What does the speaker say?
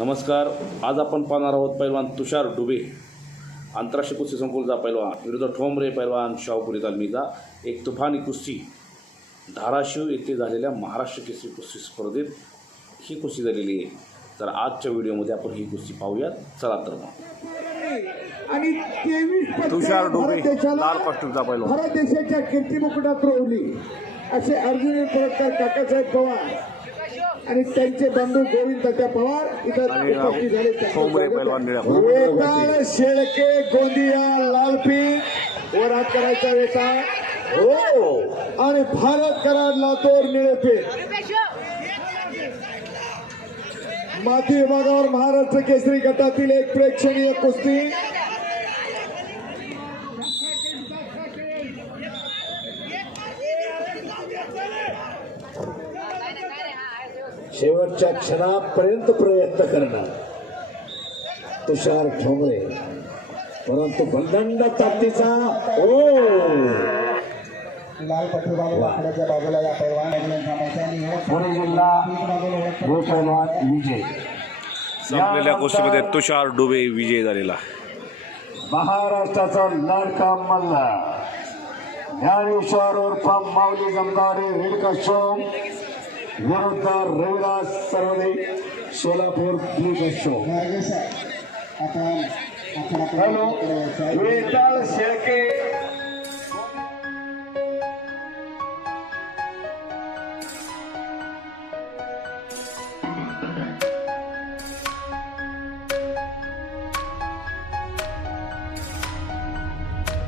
नमस्कार. आज आपण पाहणार आहोत पैलवान तुषार डुबे आंतरराष्ट्रीय कुस्ती संकुलचा पैलवान विरुद्ध ठोंबरे पैलवान शाहपुरी तालमीचा एक तुफानी कुस्ती धाराशिव येथे झालेल्या महाराष्ट्र केसरी कुस्ती स्पर्धेत ही कुस्ती झालेली आहे. तर आजच्या व्हिडिओमध्ये आपण ही कुस्ती पाहूयात. चला तर मग. आणि तेवीस तुषार डोबे, लाल कॉस्ट्यूमचा पैलवान. भारत देशाच्या कीर्तिमुकुटात रोवली. असे अर्जुन पुरस्कार काकासाहेब पवार. आणि त्यांचे बंधू गोविंद तात्या पवार इथं उपस्थित झाले वेताळ शेळके गोंदिया लालपीठ वर हात करायचा वेताळ हो. आणि भारत कराड लातूर निळेपीठ माती विभागावर महाराष्ट्र केसरी गटातील एक प्रेक्षणीय कुस्ती. शेवटच्या क्षणापर्यंत प्रयत्न करणार. तुषार ठोंबरे. परंतु बंदंड ताकदीचा ओ! लाल बाजूला या पुणे जिल्हा विजय. संपलेल्या कुस्तीमध्ये तुषार डुबे विजय झालेला. महाराष्ट्राचा लाडका मल्ला ज्ञानेश्वर उर्फ माऊली जमदारे रेड कशोम विरुद्ध रविराज सरवदे सोलापूर ब्लू कशोम गार्गेश आपण आखाडा हॅलो वेताळ शेळके